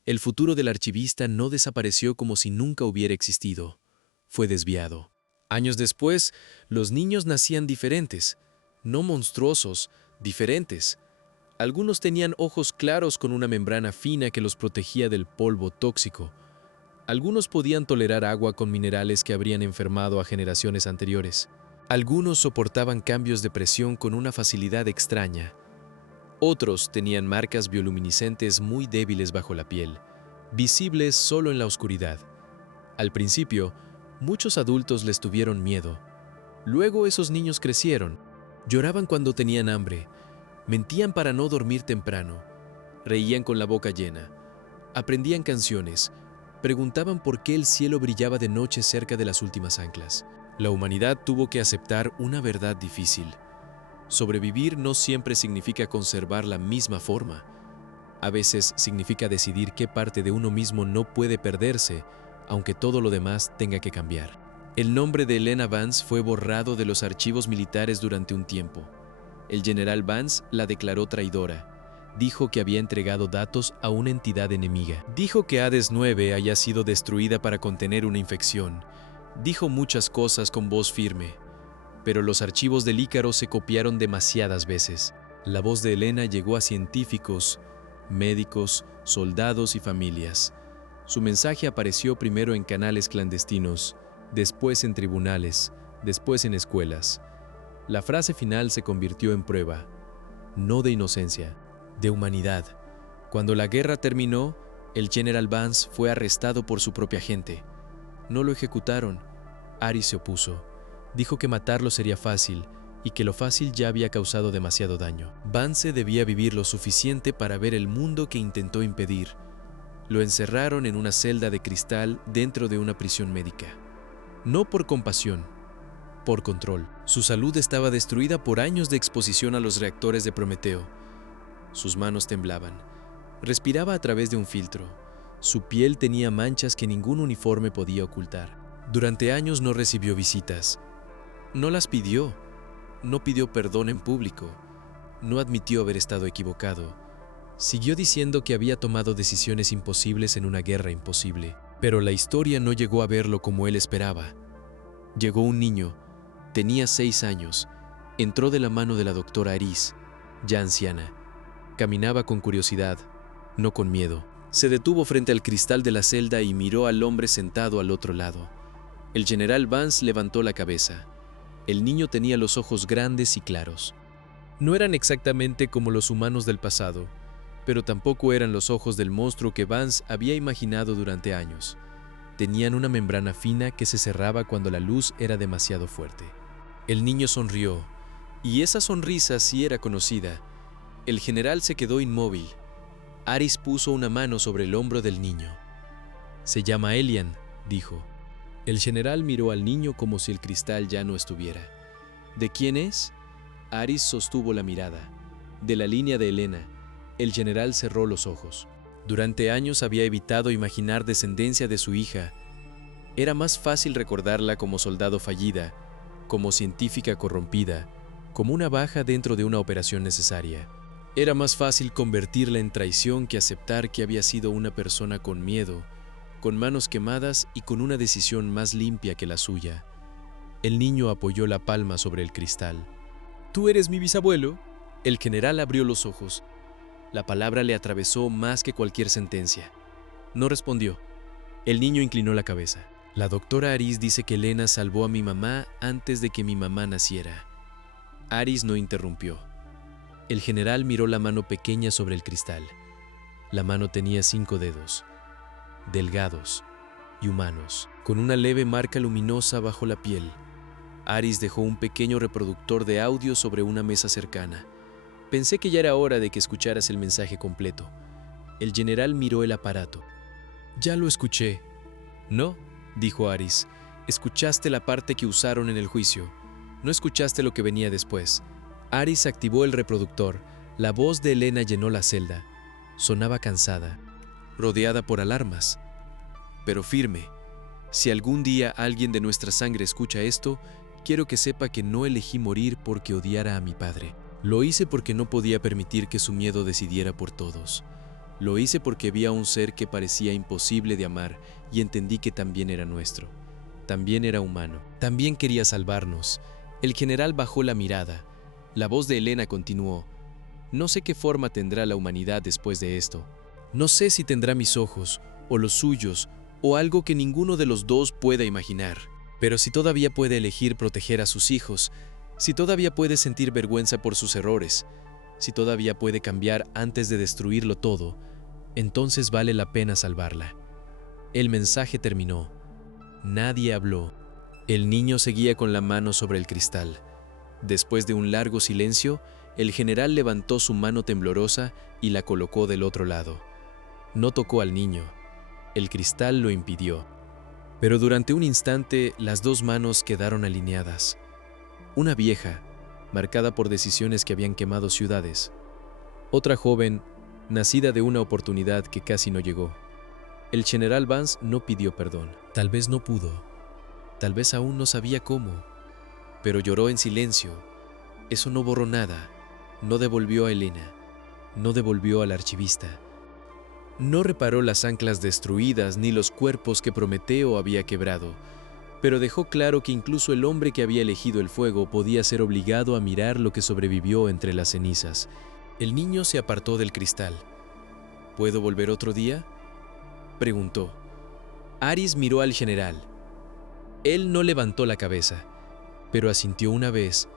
El futuro del archivista no desapareció como si nunca hubiera existido. Fue desviado. Años después, los niños nacían diferentes, no monstruosos, diferentes. Algunos tenían ojos claros con una membrana fina que los protegía del polvo tóxico. Algunos podían tolerar agua con minerales que habrían enfermado a generaciones anteriores. Algunos soportaban cambios de presión con una facilidad extraña. Otros tenían marcas bioluminiscentes muy débiles bajo la piel, visibles solo en la oscuridad. Al principio, muchos adultos les tuvieron miedo. Luego esos niños crecieron, lloraban cuando tenían hambre, mentían para no dormir temprano, reían con la boca llena, aprendían canciones, preguntaban por qué el cielo brillaba de noche cerca de las últimas anclas. La humanidad tuvo que aceptar una verdad difícil. Sobrevivir no siempre significa conservar la misma forma. A veces significa decidir qué parte de uno mismo no puede perderse, aunque todo lo demás tenga que cambiar. El nombre de Helena Vance fue borrado de los archivos militares durante un tiempo. El general Vance la declaró traidora. Dijo que había entregado datos a una entidad enemiga. Dijo que Hades 9 haya sido destruida para contener una infección. Dijo muchas cosas con voz firme. Pero los archivos del Ícaro se copiaron demasiadas veces. La voz de Helena llegó a científicos, médicos, soldados y familias. Su mensaje apareció primero en canales clandestinos, después en tribunales, después en escuelas. La frase final se convirtió en prueba, no de inocencia, de humanidad. Cuando la guerra terminó, el general Vance fue arrestado por su propia gente. No lo ejecutaron. Aris se opuso. Dijo que matarlo sería fácil y que lo fácil ya había causado demasiado daño. Vance debía vivir lo suficiente para ver el mundo que intentó impedir. Lo encerraron en una celda de cristal dentro de una prisión médica. No por compasión, por control. Su salud estaba destruida por años de exposición a los reactores de Prometeo. Sus manos temblaban. Respiraba a través de un filtro. Su piel tenía manchas que ningún uniforme podía ocultar. Durante años no recibió visitas. No las pidió. No pidió perdón en público. No admitió haber estado equivocado. Siguió diciendo que había tomado decisiones imposibles en una guerra imposible. Pero la historia no llegó a verlo como él esperaba. Llegó un niño. Tenía 6 años. Entró de la mano de la doctora Aris, ya anciana. Caminaba con curiosidad, no con miedo. Se detuvo frente al cristal de la celda y miró al hombre sentado al otro lado. El general Vance levantó la cabeza. El niño tenía los ojos grandes y claros. No eran exactamente como los humanos del pasado, pero tampoco eran los ojos del monstruo que Vance había imaginado durante años. Tenían una membrana fina que se cerraba cuando la luz era demasiado fuerte. El niño sonrió, y esa sonrisa sí era conocida. El general se quedó inmóvil. Aris puso una mano sobre el hombro del niño. «Se llama Elian», dijo. El general miró al niño como si el cristal ya no estuviera. «¿De quién es?» Aris sostuvo la mirada. «De la línea de Helena». El general cerró los ojos. Durante años había evitado imaginar descendencia de su hija. Era más fácil recordarla como soldado fallida, como científica corrompida, como una baja dentro de una operación necesaria. Era más fácil convertirla en traición que aceptar que había sido una persona con miedo, con manos quemadas y con una decisión más limpia que la suya. El niño apoyó la palma sobre el cristal. «¿Tú eres mi bisabuelo?» El general abrió los ojos. La palabra le atravesó más que cualquier sentencia. No respondió. El niño inclinó la cabeza. La doctora Aris dice que Elena salvó a mi mamá antes de que mi mamá naciera. Aris no interrumpió. El general miró la mano pequeña sobre el cristal. La mano tenía 5 dedos, delgados y humanos, con una leve marca luminosa bajo la piel. Aris dejó un pequeño reproductor de audio sobre una mesa cercana. Pensé que ya era hora de que escucharas el mensaje completo. El general miró el aparato. «Ya lo escuché». «No», dijo Aris. «Escuchaste la parte que usaron en el juicio. No escuchaste lo que venía después». Aris activó el reproductor. La voz de Elena llenó la celda. Sonaba cansada, rodeada por alarmas, pero firme. Si algún día alguien de nuestra sangre escucha esto, quiero que sepa que no elegí morir porque odiara a mi padre. Lo hice porque no podía permitir que su miedo decidiera por todos. Lo hice porque vi a un ser que parecía imposible de amar y entendí que también era nuestro. También era humano. También quería salvarnos. El general bajó la mirada. La voz de Elena continuó. No sé qué forma tendrá la humanidad después de esto. No sé si tendrá mis ojos, o los suyos, o algo que ninguno de los dos pueda imaginar. Pero si todavía puede elegir proteger a sus hijos, si todavía puede sentir vergüenza por sus errores, si todavía puede cambiar antes de destruirlo todo, entonces vale la pena salvarla. El mensaje terminó. Nadie habló. El niño seguía con la mano sobre el cristal. Después de un largo silencio, el general levantó su mano temblorosa y la colocó del otro lado. No tocó al niño. El cristal lo impidió. Pero durante un instante, las dos manos quedaron alineadas. Una vieja, marcada por decisiones que habían quemado ciudades. Otra joven, nacida de una oportunidad que casi no llegó. El general Vance no pidió perdón. Tal vez no pudo. Tal vez aún no sabía cómo. Pero lloró en silencio. Eso no borró nada. No devolvió a Elena. No devolvió al archivista. No reparó las anclas destruidas ni los cuerpos que Prometeo había quebrado, pero dejó claro que incluso el hombre que había elegido el fuego podía ser obligado a mirar lo que sobrevivió entre las cenizas. El niño se apartó del cristal. ¿Puedo volver otro día?, preguntó. Aris miró al general. Él no levantó la cabeza, pero asintió una vez.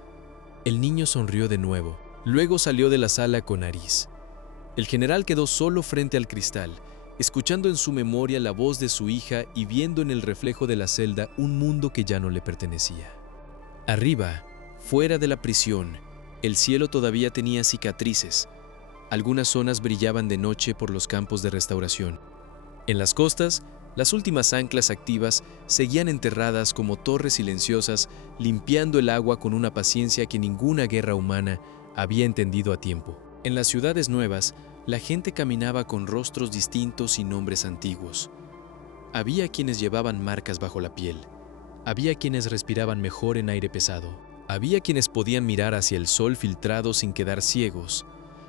El niño sonrió de nuevo. Luego salió de la sala con Aris. El general quedó solo frente al cristal, escuchando en su memoria la voz de su hija y viendo en el reflejo de la celda un mundo que ya no le pertenecía. Arriba, fuera de la prisión, el cielo todavía tenía cicatrices. Algunas zonas brillaban de noche por los campos de restauración. En las costas, las últimas anclas activas seguían enterradas como torres silenciosas, limpiando el agua con una paciencia que ninguna guerra humana había entendido a tiempo. En las ciudades nuevas, la gente caminaba con rostros distintos y nombres antiguos. Había quienes llevaban marcas bajo la piel. Había quienes respiraban mejor en aire pesado. Había quienes podían mirar hacia el sol filtrado sin quedar ciegos.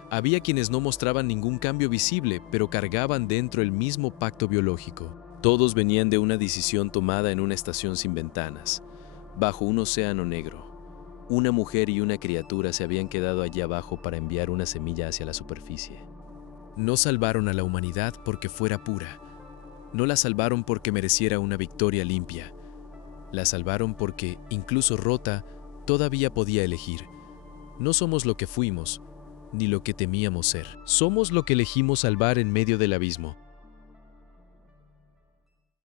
Había quienes no mostraban ningún cambio visible, pero cargaban dentro el mismo pacto biológico. Todos venían de una decisión tomada en una estación sin ventanas, bajo un océano negro. Una mujer y una criatura se habían quedado allí abajo para enviar una semilla hacia la superficie. No salvaron a la humanidad porque fuera pura. No la salvaron porque mereciera una victoria limpia. La salvaron porque, incluso rota, todavía podía elegir. No somos lo que fuimos, ni lo que temíamos ser. Somos lo que elegimos salvar en medio del abismo.